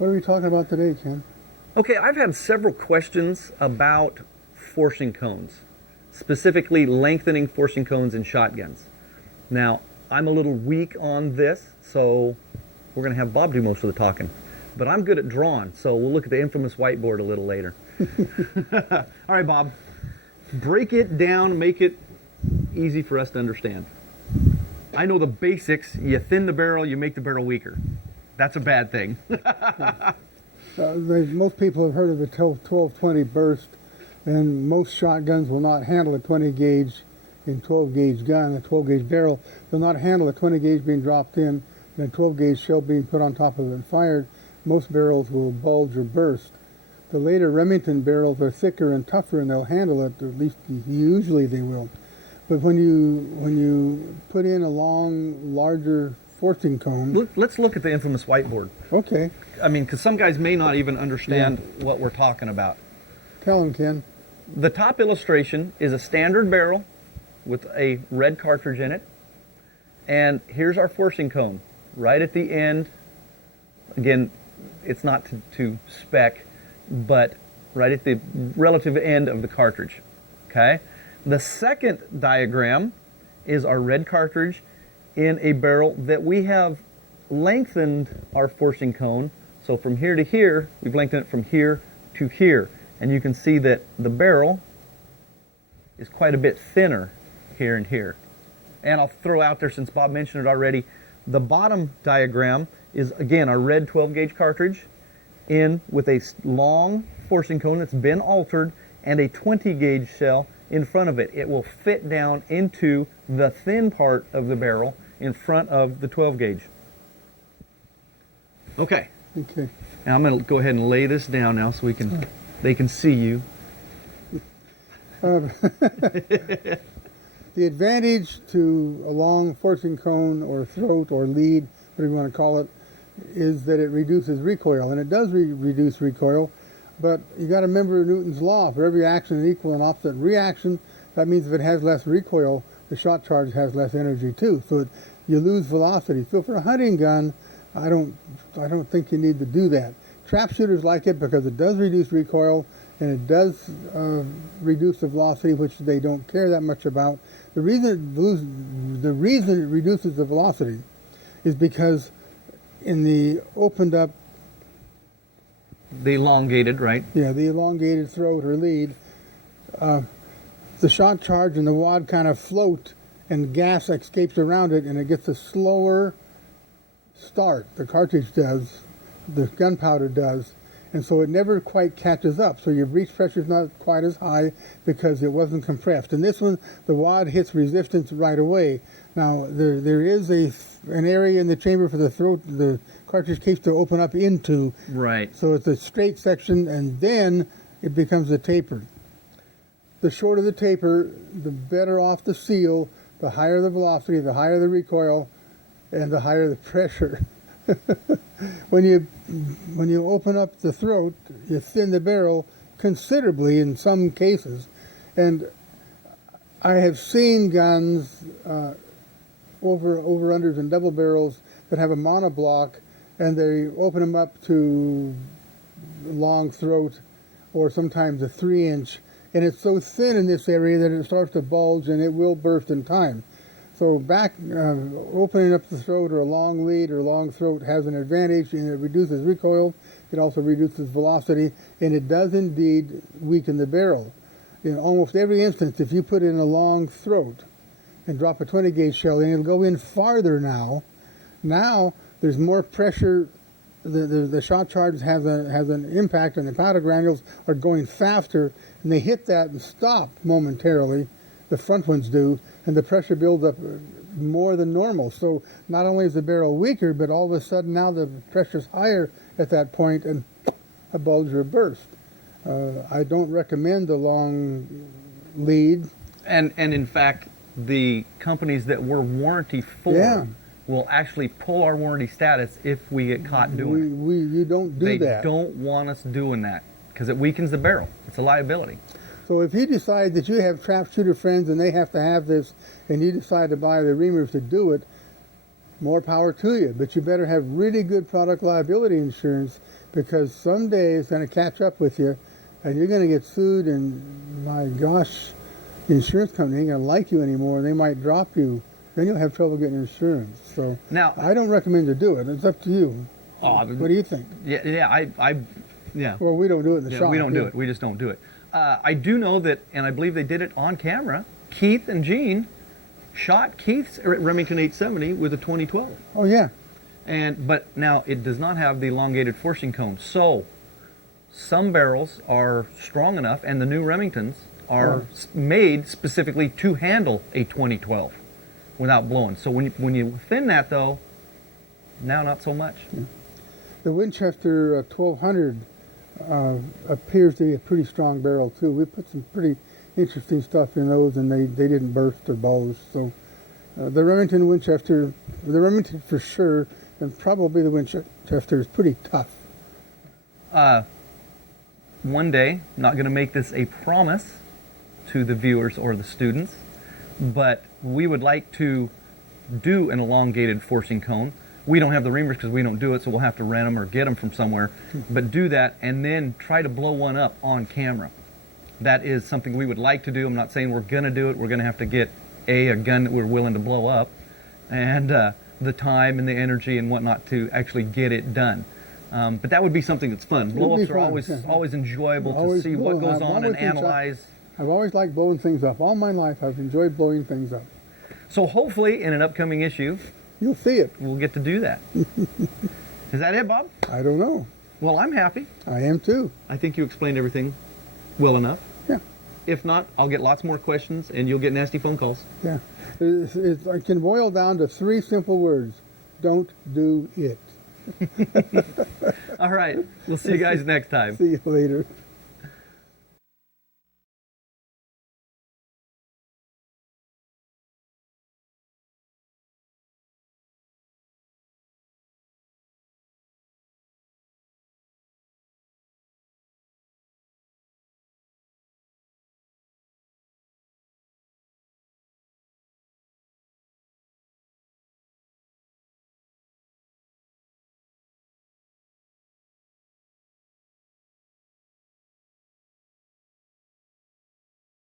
What are we talking about today, Ken? Okay, I've had several questions about forcing cones, specifically lengthening forcing cones in shotguns. Now, I'm a little weak on this, so we're going to have Bob do most of the talking. But I'm good at drawing, so we'll look at the infamous whiteboard a little later. All right, Bob, break it down, make it easy for us to understand. I know the basics. You thin the barrel, you make the barrel weaker. That's a bad thing. Most people have heard of the 12-20 burst, and most shotguns will not handle a 20 gauge in 12 gauge gun, a 12 gauge barrel. They'll not handle a 20 gauge being dropped in and a 12 gauge shell being put on top of it and fired. Most barrels will bulge or burst. The later Remington barrels are thicker and tougher, and they'll handle it, or at least usually they will. But when you put in a long, larger forcing cone... Let's look at the infamous whiteboard. Okay. I mean, because some guys may not even understand what we're talking about. Tell them, Ken. The top illustration is a standard barrel with a red cartridge in it. And here's our forcing cone. Right at the end, again, it's not to spec, but right at the relative end of the cartridge. Okay? The second diagram is our red cartridge in a barrel that we have lengthened our forcing cone. So from here to here, we've lengthened it from here to here. And you can see that the barrel is quite a bit thinner here and here. And I'll throw out there, since Bob mentioned it already, the bottom diagram is, again, our red 12 gauge cartridge in with a long forcing cone that's been altered and a 20 gauge shell in front of it. It will fit down into the thin part of the barrel in front of the 12 gauge. Okay. Okay. Now I'm going to go ahead and lay this down now so they can see you. The advantage to a long forcing cone or throat or lead, whatever you want to call it, is that it reduces recoil, and it does reduce recoil. But you got to remember Newton's law: for every action an equal and opposite reaction. That means if it has less recoil, the shot charge has less energy too. So you lose velocity. So for a hunting gun, I don't think you need to do that. Trap shooters like it because it does reduce recoil and it does reduce the velocity, which they don't care that much about. The reason it reduces the velocity is because in the opened up, the elongated, right? Yeah, the elongated throat or lead, the shot charge and the wad kind of float and gas escapes around it, and it gets a slower start. The cartridge does, the gunpowder does, and so it never quite catches up. So your breech pressure is not quite as high because it wasn't compressed. In this one, the wad hits resistance right away. Now, there is an area in the chamber for the throat, the cartridge case to open up into. Right. So it's a straight section, and then it becomes a taper. The shorter the taper, the better off the seal, the higher the velocity, the higher the recoil, and the higher the pressure. When you open up the throat, you thin the barrel considerably in some cases. And I have seen guns, over-unders and double barrels that have a monoblock, and they open them up to long throat or sometimes a 3-inch, and it's so thin in this area that it starts to bulge and it will burst in time. So opening up the throat or a long lead or long throat has an advantage, and it reduces recoil. It also reduces velocity, and it does indeed weaken the barrel. In almost every instance, if you put in a long throat and drop a 20 gauge shell in, it'll go in farther now. Now there's more pressure. The shot charge has an impact, and the powder granules are going faster, and they hit that and stop momentarily. The front ones do, and the pressure builds up more than normal. So not only is the barrel weaker, but all of a sudden now the pressure's higher at that point, and a bulge or a burst. I don't recommend the long lead. And in fact, the companies that we're warranty for will actually pull our warranty status if we get caught doing it. You don't do that. They don't want us doing that because it weakens the barrel. It's a liability. So if you decide that you have trap shooter friends and they have to have this, and you decide to buy the reamers to do it, more power to you. But you better have really good product liability insurance, because someday it's going to catch up with you and you're going to get sued, and my gosh, the insurance company ain't going to like you anymore, and they might drop you. Then you'll have trouble getting insurance. So Now, I don't recommend to do it. It's up to you. What do you think? Yeah. Well, we don't do it in the shop. We don't do it. We just don't do it. I do know that, and I believe they did it on camera. Keith and Gene shot Keith's Remington 870 with a 2012. Oh yeah. But now it does not have the elongated forcing cone. So some barrels are strong enough, and the new Remingtons are made specifically to handle a 2012 without blowing. So when you thin that though, now not so much. Yeah. The Winchester 1200 appears to be a pretty strong barrel too. We put some pretty interesting stuff in those, and they didn't burst or bulge. So the Remington Winchester, the Remington for sure, and probably the Winchester is pretty tough. One day, not going to make this a promise to the viewers or the students, but we would like to do an elongated forcing cone. We don't have the reamers because we don't do it, so we'll have to rent them or get them from somewhere. But do that and then try to blow one up on camera. That is something we would like to do. I'm not saying we're going to do it. We're going to have to get a gun that we're willing to blow up, and the time and the energy and whatnot to actually get it done. But that would be something that's fun. Blow-ups are always enjoyable to see what goes on and analyze. I've always liked blowing things up. All my life I've enjoyed blowing things up. So hopefully in an upcoming issue, you'll see it. We'll get to do that. Is that it, Bob? I don't know. Well, I'm happy. I am too. I think you explained everything well enough. Yeah. If not, I'll get lots more questions and you'll get nasty phone calls. Yeah. It can boil down to 3 simple words. Don't do it. All right. We'll see you guys next time. See you later.